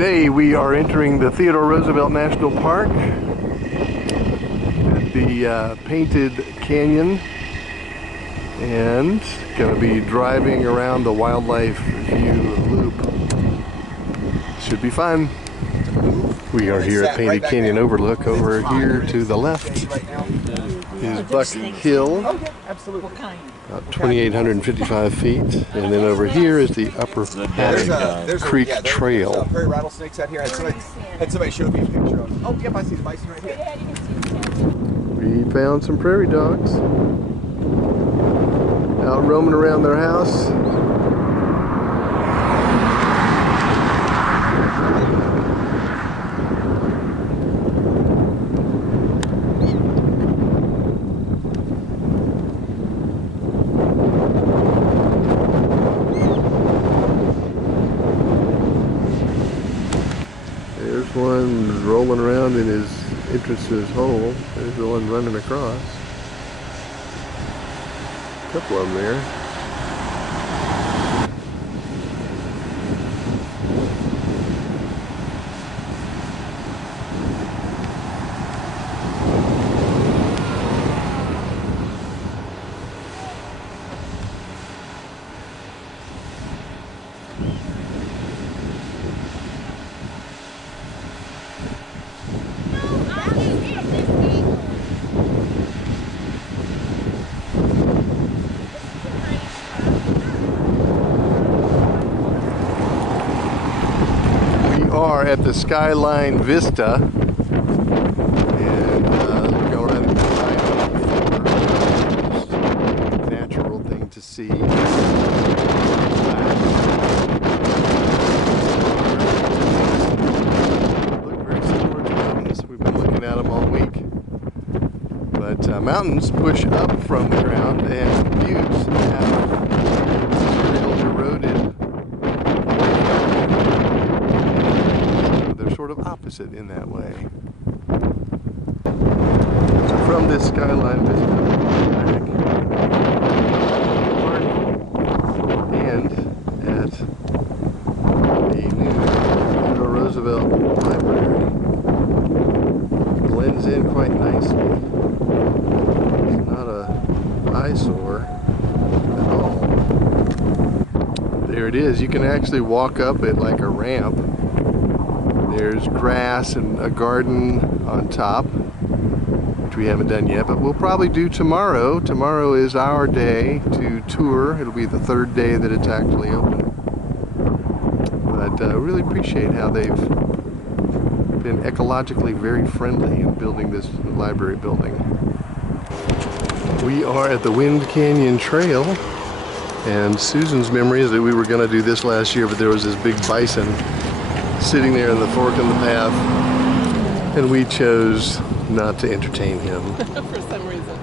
Today we are entering the Theodore Roosevelt National Park at the Painted Canyon, and going to be driving around the wildlife view loop. Should be fun. We are here at Painted Canyon Overlook. Over here to the left is Buck Hill, about 2,855 feet, and then over here is the Upper Paddock Creek Trail. Prairie rattlesnakes out here. Had somebody showed me a picture of them. Oh, yep, I see the bison right here. We found some prairie dogs out roaming around their house. There's one rolling around in his entrance to his hole. There's the one running across. A couple of them there. Are at the Skyline Vista, and we're going around the natural thing to see. Look very similar to mountains. We've been looking at them all week, but mountains push up from the ground, and buttes have eroded. Sort of opposite in that way. So from this Skyline Vista back, and at the new Theodore Roosevelt Library, blends in quite nicely. It's not a eyesore at all. There it is. You can actually walk up it like a ramp. There's grass and a garden on top, which we haven't done yet, but we'll probably do tomorrow. Tomorrow is our day to tour. It'll be the third day that it's actually open. But I really appreciate how they've been ecologically very friendly in building this library building. We are at the Wind Canyon Trail, and Susan's memory is that we were going to do this last year, but there was this big bison sitting there in the fork in the path, and we chose not to entertain him. For some reason.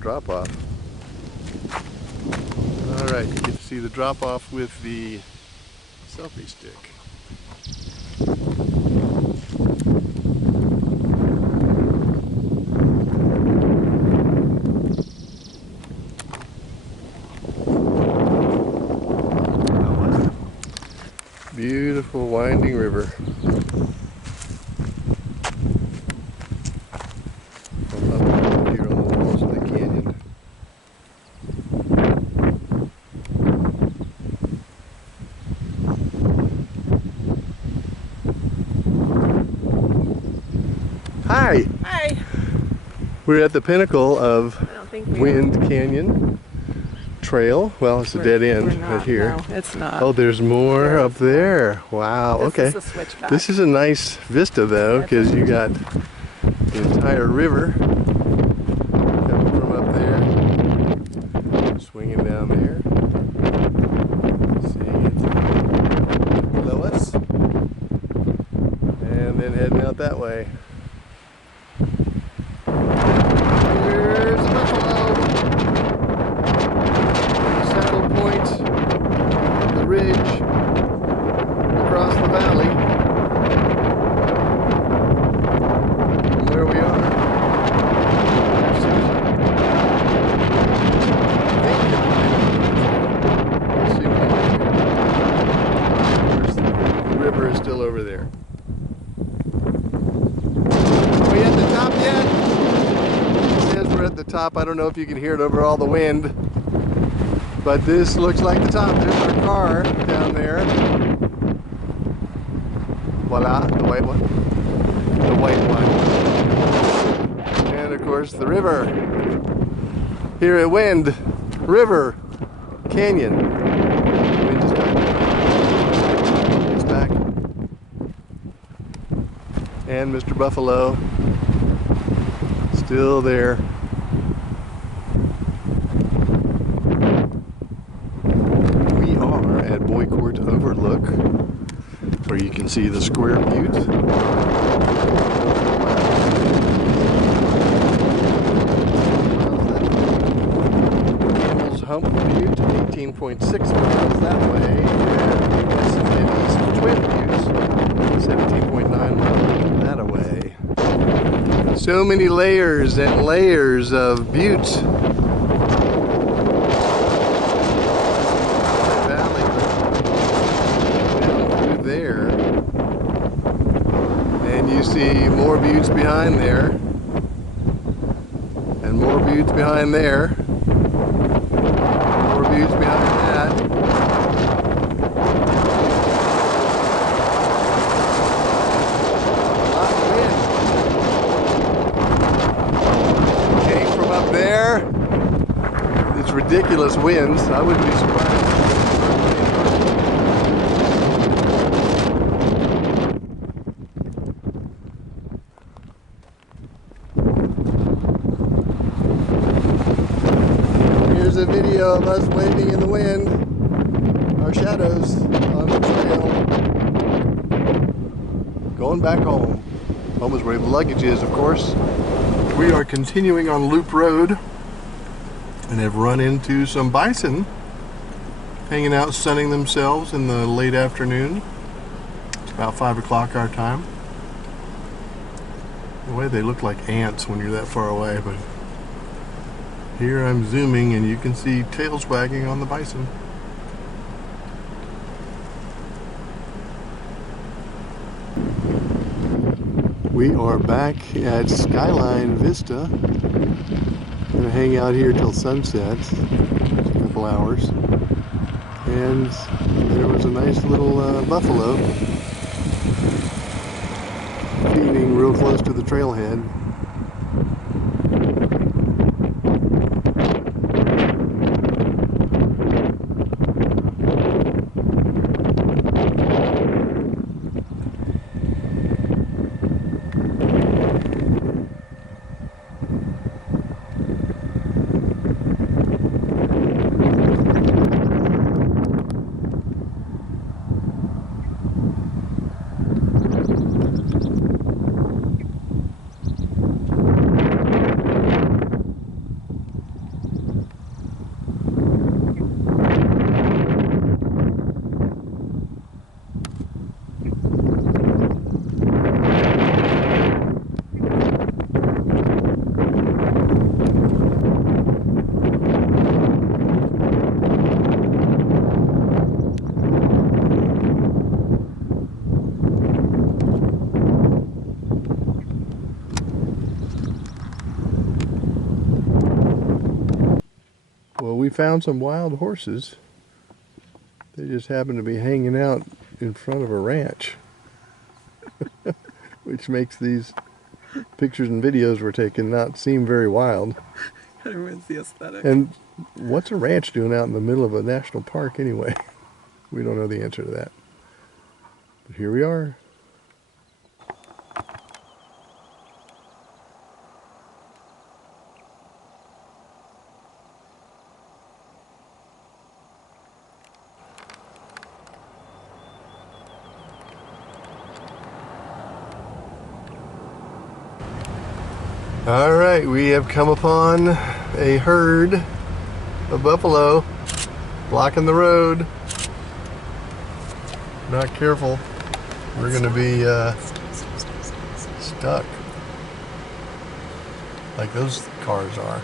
Drop off. All right, you get to see the drop off with the selfie stick. Beautiful winding river. Hi! Hi! We're at the pinnacle of Wind Canyon Trail. Well, it's a dead end right here. No, it's not. Oh, there's more up there. Wow, okay. This is the switchback. This is a nice vista though, because you got the entire river coming that way. Here's a buffalo. Saddle point, the ridge across the valley. And there we are. Let's see what happens here. The river is still over there. Are we at the top yet? It says we're at the top. I don't know if you can hear it over all the wind. But this looks like the top. There's our car down there. Voila, the white one. The white one. And of course the river. Here at Wind River Canyon. Wind is back. It's back. And Mr. Buffalo still there. At Boycourt Overlook, where you can see the Square Butte. Camel's Hump Butte, 18.6 miles that way, and West and East Twin Buttes, 17.9 miles that away. So many layers and layers of buttes. There, and you see more buttes behind there, and more buttes behind there, more buttes behind that. A lot of wind came from up there. It's ridiculous winds. I wouldn't be surprised. Here's a video of us waving in the wind, our shadows on the trail. Going back home. Home is where the luggage is, of course. We are continuing on Loop Road and have run into some bison hanging out, sunning themselves in the late afternoon. It's about 5 o'clock our time. The way they look like ants when you're that far away, but here I'm zooming and you can see tails wagging on the bison. We are back at Skyline Vista. Gonna hang out here till sunset, a couple hours. And there was a nice little buffalo feeding real close to the trailhead. Well, we found some wild horses. They just happened to be hanging out in front of a ranch, which makes these pictures and videos we're taking not seem very wild. Everyone's the aesthetic. And what's a ranch doing out in the middle of a national park anyway? We don't know the answer to that. But here we are. All right, we have come upon a herd of buffalo blocking the road. Not careful, we're going to be stuck like those cars are.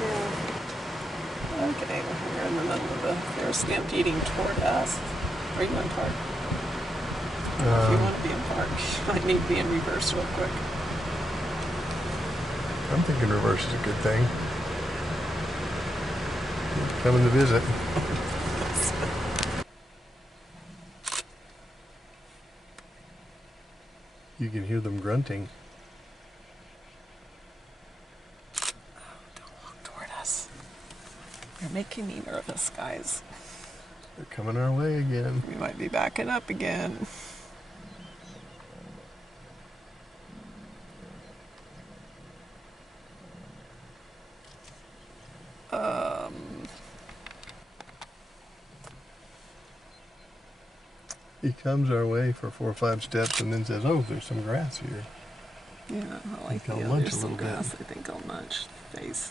Yeah. Okay, we're in the middle of they're stampeding toward us. Are you in park? If you want to be in park, I need to be in reverse real quick. I'm thinking reverse is a good thing. Coming to visit. You can hear them grunting. Oh, don't walk toward us. You're making me nervous, guys. They're coming our way again. We might be backing up again. He comes our way for 4 or 5 steps and then says, "Oh, there's some grass here." Yeah, I like I'll the munch there's a some little bit. grass. I think I'll munch face.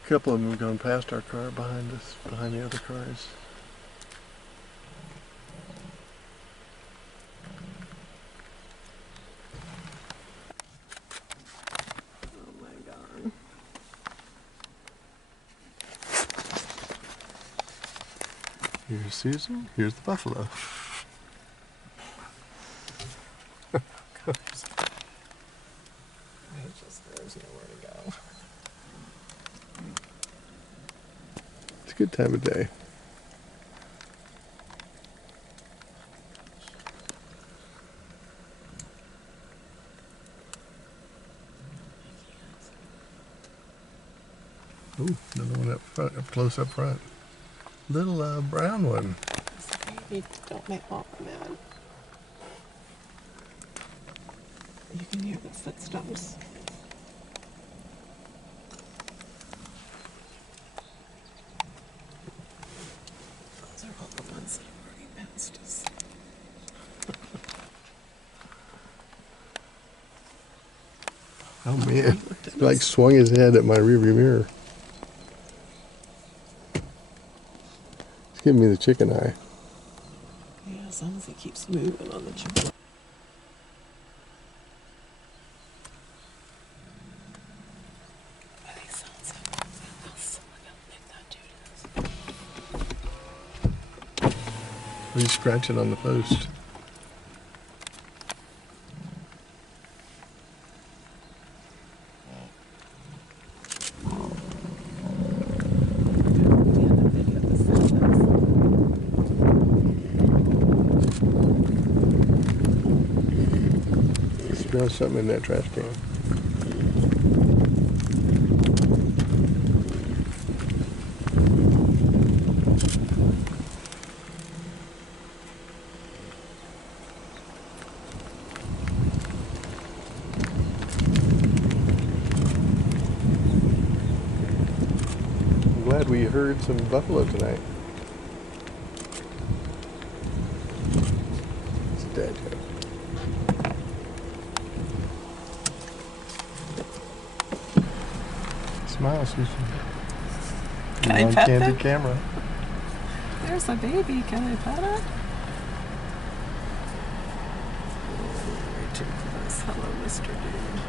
A couple of them have gone past our car behind us, behind the other cars. Oh my god. Here's Susan, here's the buffalo. There's nowhere to go. It's a good time of day. Ooh, another one up front, up close up front. Little brown one. Baby, don't make Mama mad. You can hear the footsteps. Those are all the ones that are already past us. Oh man, he like swung his head at my rearview mirror. He's giving me the chicken eye. Yeah, as long as he keeps moving on the chicken. He sounds like He's scratching on the post. Smell something in that trash can. I'm glad we heard some buffalo tonight. It's a dad joke. Smile, Susan. Can I You're on pet candid them? camera. There's a baby. Can I pet it? Way too close. Hello, Mr. Dude.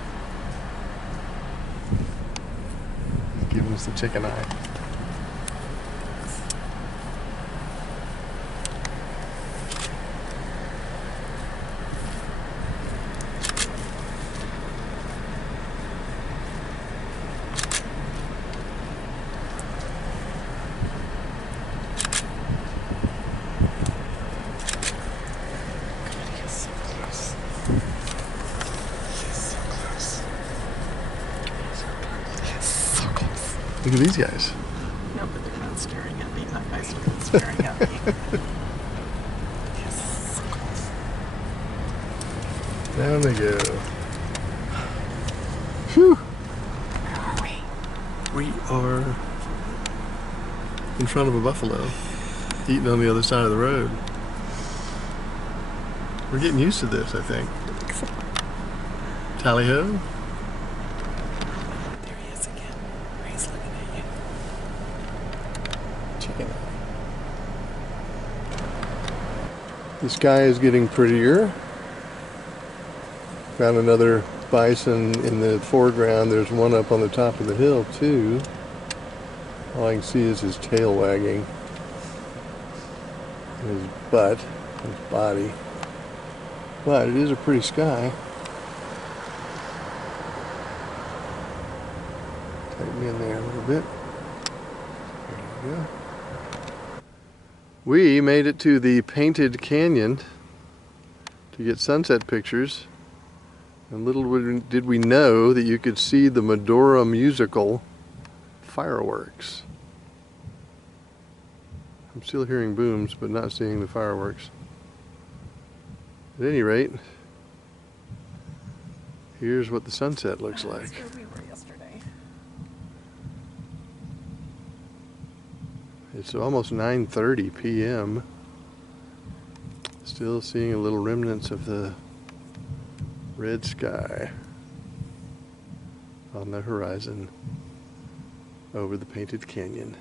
He's giving us the chicken eye. Look at these guys. No, but they're not staring at me. That guy's not staring at me. Down they go. Whew. Where are we? We are in front of a buffalo, eating on the other side of the road. We're getting used to this, I think. Tally-ho. There he is again. He's looking at you. Chicken. The sky is getting prettier. Found another bison in the foreground. There's one up on the top of the hill too. All I can see is his tail wagging. His butt, his body. But it is a pretty sky. Tighten in there a little bit. There we go. We made it to the Painted Canyon to get sunset pictures. And little did we know that you could see the Medora musical fireworks. I'm still hearing booms, but not seeing the fireworks. At any rate, here's what the sunset looks like. That's where we were yesterday. It's almost 9:30 p.m. Still seeing a little remnants of the red sky on the horizon over the Painted Canyon.